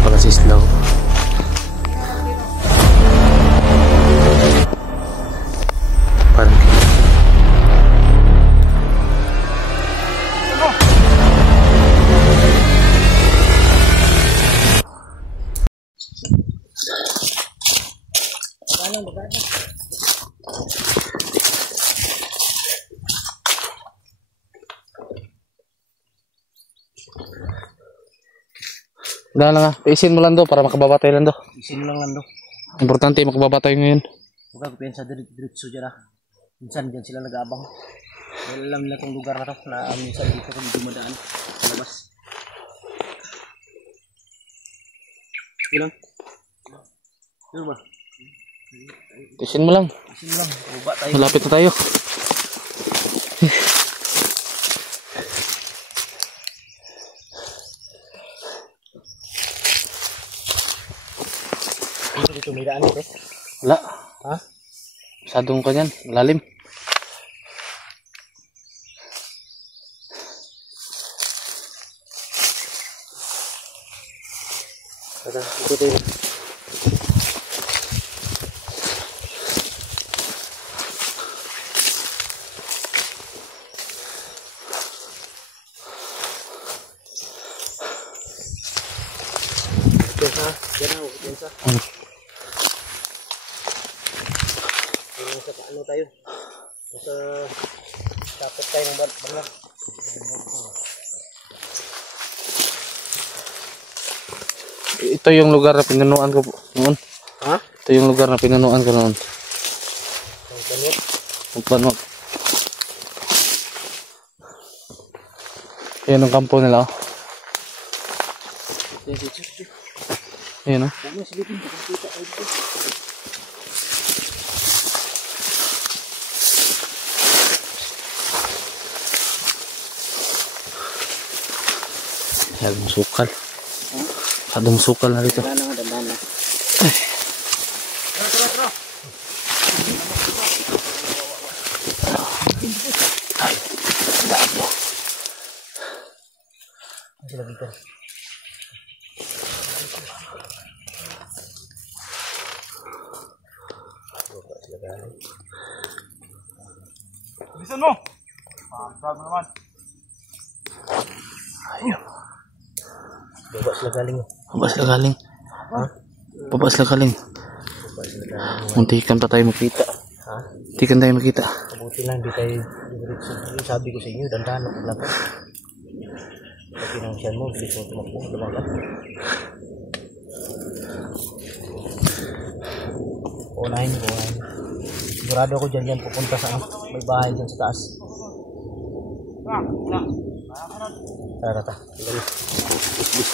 Ayun pala si Islaw. Parang Dahil nga, isin mo lang do para makababatay lang do. Isin lang lang do. Importante makababatay ngayon. Huwag ako piyansa diretso dyan ah. Minsan dyan sila nag-aabang. Dahil alam nila itong lugar na to na minsan dito kung dumadaan sa labas. Ilan? Ilan ba? Isin mo lang. Isin lang. Uba tayo. Malapit na tayo. Dito may daan dito. Wala. Ha? Masadong ka dyan. Malalim. Tara, ito tayo. Diyan na, diyan sa. Sa ano tayo? Sa tapos tayo ng bangla. Ito yung lugar na pinanuan ko noon. Ha? Ito yung lugar na pinanuan ko noon. Ang panot. Ang panot. Yan ang kampo nila. Ayan o. Dami silipin, pakikita tayo dito. Masyadong sukal. Masyadong sukal na rito. Dandan na, dandan na. Tara. Ay, dabo. Masih lagi kan. Bilisan mo! Mantap naman. Ayun. Baba sila galing. Baba sila galing. Ha? Baba sila galing. Baba sila galing. Muntikan pa tayo makita. Ha? Muntikan tayo makita. Mabuti lang di tayo diretso. Yung sabi ko sa inyo, dandan ako lang. Pag pinangsiyan mo, bilis mo tumakbo. Lumagat. Unahin mo. Sigurado ako dyan pupunta sa may bahay dyan sa taas. Tara. Dali. Bis.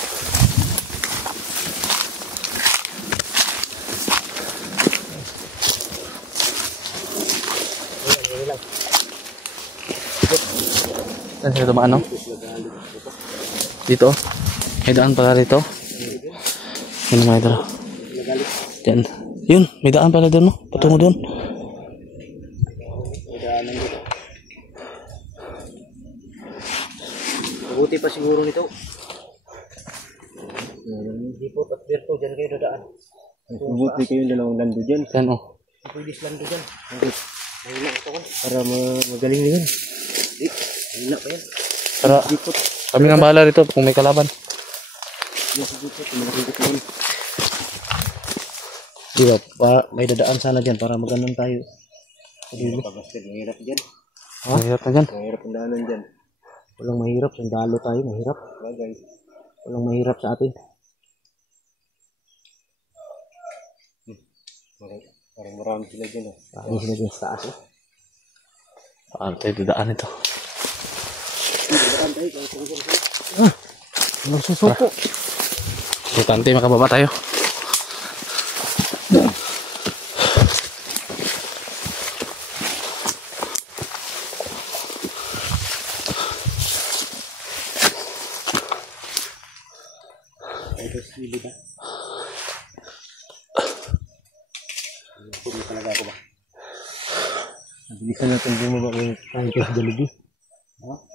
Saan sila dumaan, no? Dito. May daan pala dito. Yun mga idol. Diyan. Yun, may daan pala doon, no? Patungo doon. Mabuti pa siguro nito. Hindi po tatbirto dyan kayo dadaan. Mabuti kayo dalawang lando dyan. Yan, oh. Pwede lando dyan. Mahina ito ko. Para magaling na yun. Di, mahina pa yan. Para kami nang bahala rito kung may kalaban. Diba, may dadaan sana dyan para maganon tayo. Mahirap dyan. Ha? Mahirap na dyan. Mahirap ang daanan dyan. Walang mahirap, sandalo tayo, mahirap. Walang mahirap sa atin. Parang marami sila dyan. Marami sila dyan sa taas. Paano tayo dadaan ito? Dadaan tayo. Nagsusuko. Importante makababa tayo. Ito sili ba? Pwede talaga ako ba? Nabilisan natin bumaba ng Santos Galigi.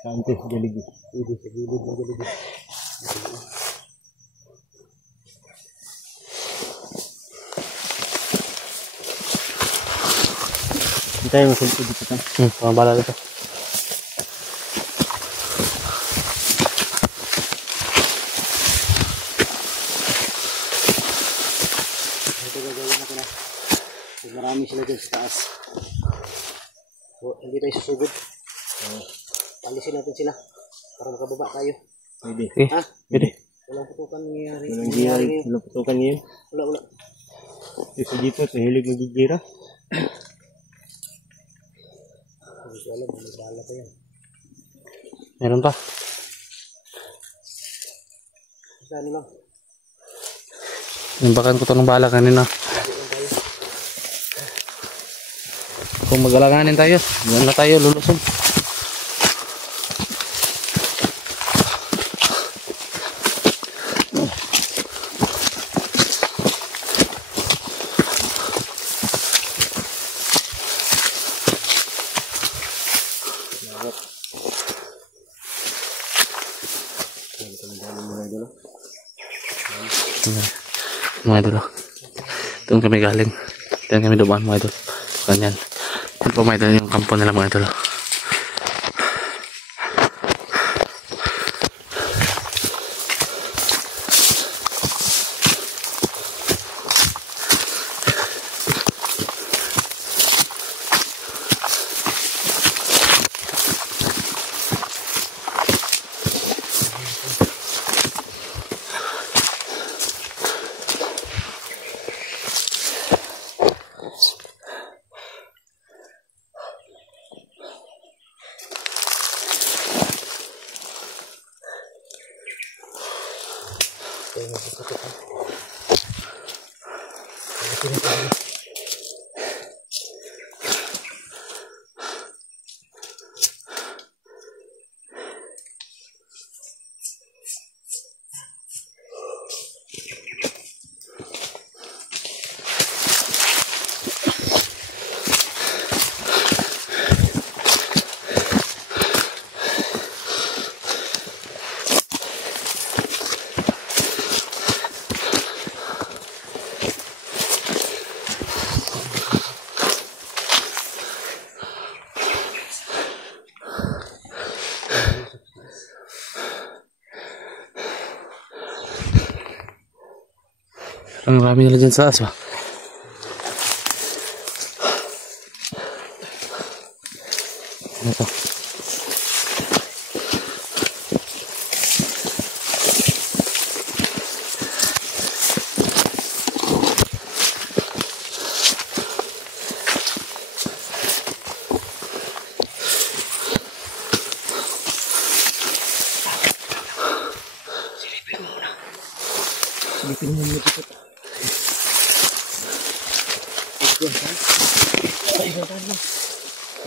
Santos Galigi. Pwede sa gilid ng Galigi. tayo masulpod dito tayo. Pamabala dito. Ito gagawin natin na. Marami sila dyan sa taas. So, hindi tayo susugod. Palisin natin sila para makababa tayo. Pwede. Okay. Ha? Pwede. Walang putukan nangyayari. Walang putukan ngayon. Wala. Kasi dito, sa hilig magigira. Hindi ko alam, may bala pa yan. Meron pa. Saan lang? Nimbakan ko to ng bala kanina. Kung mag-alanganin tayo, yan na tayo lulusog. Mga idol, doon kami galing, doon kami dumaan mga idol, ganyan, yun po mga idol yung kampo nila mga idol. Ang marami nila dyan sa taas ba? Ano to? Silipin mo dito. Isang tahan lang.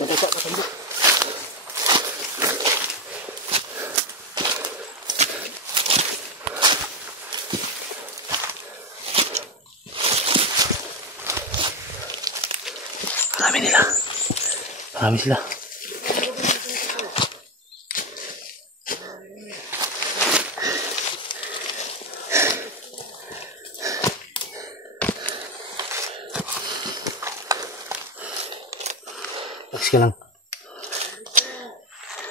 Madaka katambok. Marami nila. Marami sila. Relax ka lang.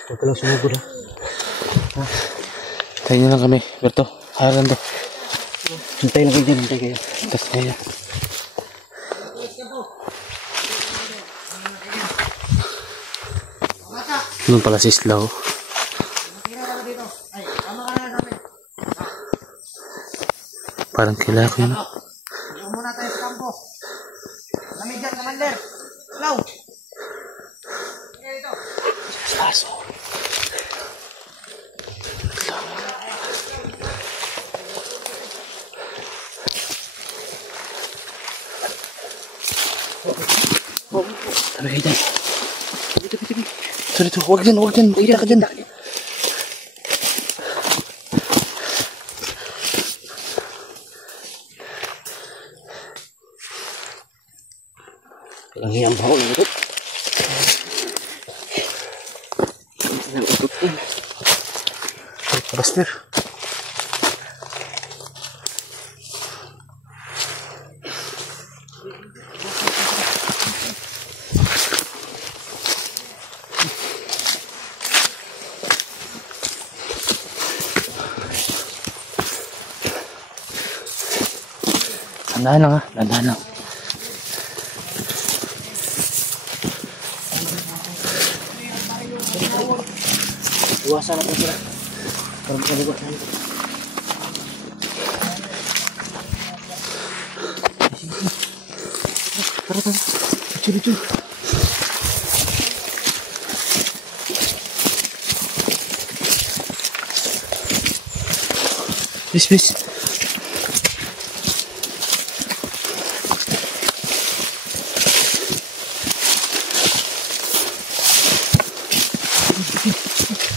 Huwag ka lang sumugod ha. Tayo nyo lang kami, Berto. Ayaw lang to. Hintay lang kayo dyan, hintay kayo. Tapos kaya. Doon pala si Slow. Parang kilala ko yun. Iyon muna tayo sa kampo. Lamig dyan, Commander. Slow! Laso. Tabi kayo dyan. Sorry to, huwag dyan, huwag dyan. Kita ka dyan. Walang hiyang baho ng utot. Ng utot po. Baster. Dandahan lang ha. Dandahan lang. Iwasan natin sila. Para makaligot na nito. Tara, tara. Lucu-lucu. Bis, bis.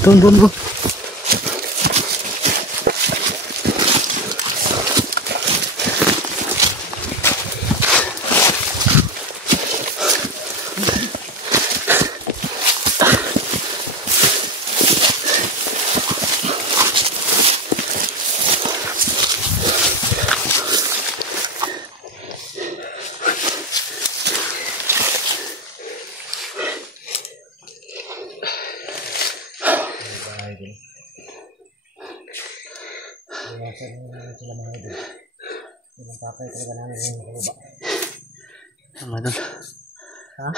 Turun, turun, turun. Sila mga idol. Yung papay talaga namin yung nakababa. Tama doon. Ha?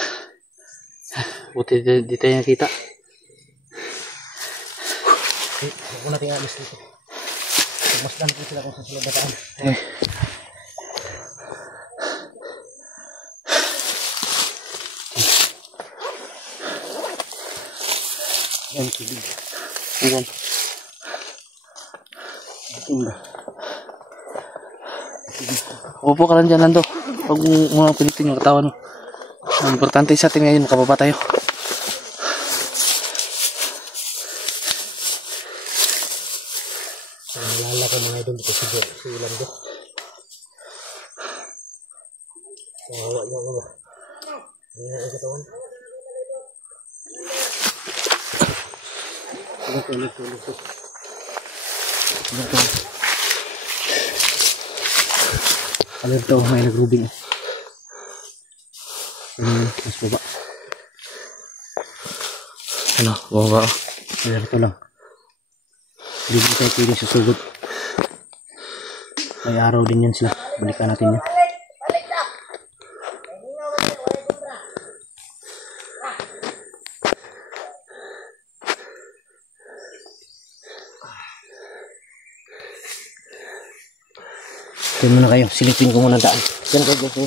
Buti di tayo nakita. Huwag ko natin alis dito. Masdan ko sila kung saan sila bataan. Yan, tubig. Ayan. Tumba. Upo ka lang dyan, Nando. Huwag mo pilitin yung katawan mo. Ang importante sa atin ngayon, makababa tayo. So, nalala ko mga idol dito si Lando. Kawawa niya ako ba? Hindi na ang katawan. Tulog. Alerto, may nagrubing. Mas baba. Ano, baba. Alerto lang. Hindi din tayo pwede susugod. May araw din yan sila. Balikan natin yan. Diyan muna kayo. Silipin ko muna daan. Diyan kayo.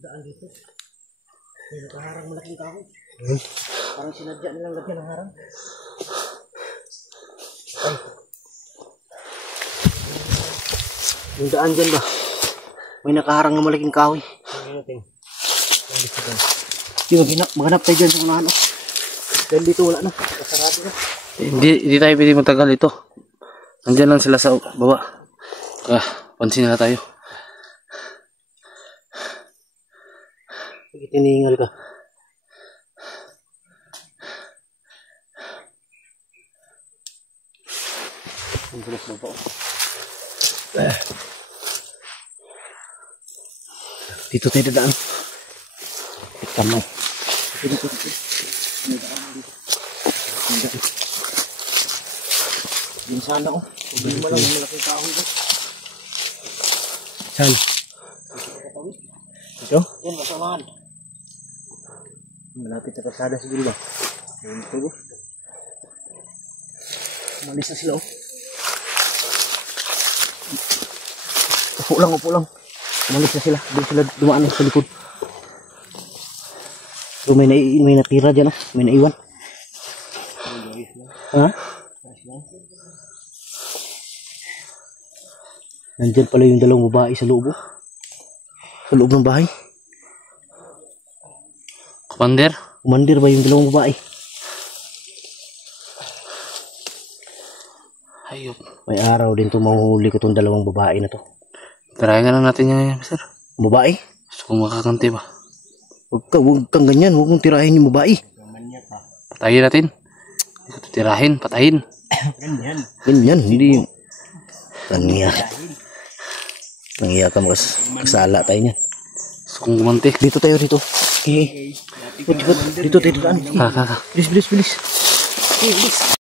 Daan dito. May nakaharang malaking kahoy. Parang sinadya nilang lagyan ng harang. Ay. Yung daan dyan ba? May nakaharang ng malaking kahoy. Di maghanap tayo dyan sa unahan. Dahil dito wala na. Kasarado na. Hindi tayo pwede magtagal ito. Nandiyan lang sila sa baba. Kaya, pansin nila tayo. Sige, tinihingal ka. Ang bulas na po. Dito tayo dadaan. Kamay. Dito. Yung sana ko. Hindi mo lang malaking kahoy ko. Saan? Ito? Yan, masamahan. Malapit sa kasada siguro ba? Ito ba? Umalis na sila oh. Upo lang. Umalis na sila. Doon sila dumaan sa likod. So may natira dyan oh. May naiwan. Ha? Nandyan pala yung dalawang babae sa loob oh. Sa loob ng bahay. Commander ba yung dalawang babae? Ayop. May araw din to mahuhuli ko itong dalawang babae na to. Tarayan nga lang natin yan, sir. Babae? Gusto kong makakanti ba? Huwag kang ganyan. Huwag mong tirahin yung babae. Patayin natin. Tirahin, patayin. Ganyan, hindi. Nangiyak. Nangiyak ka magsala tayo niyan. So, kung gumanti. Dito tayo, dito. Okay. Dito tayo daan. Kaka. Bilis. Okay, bilis.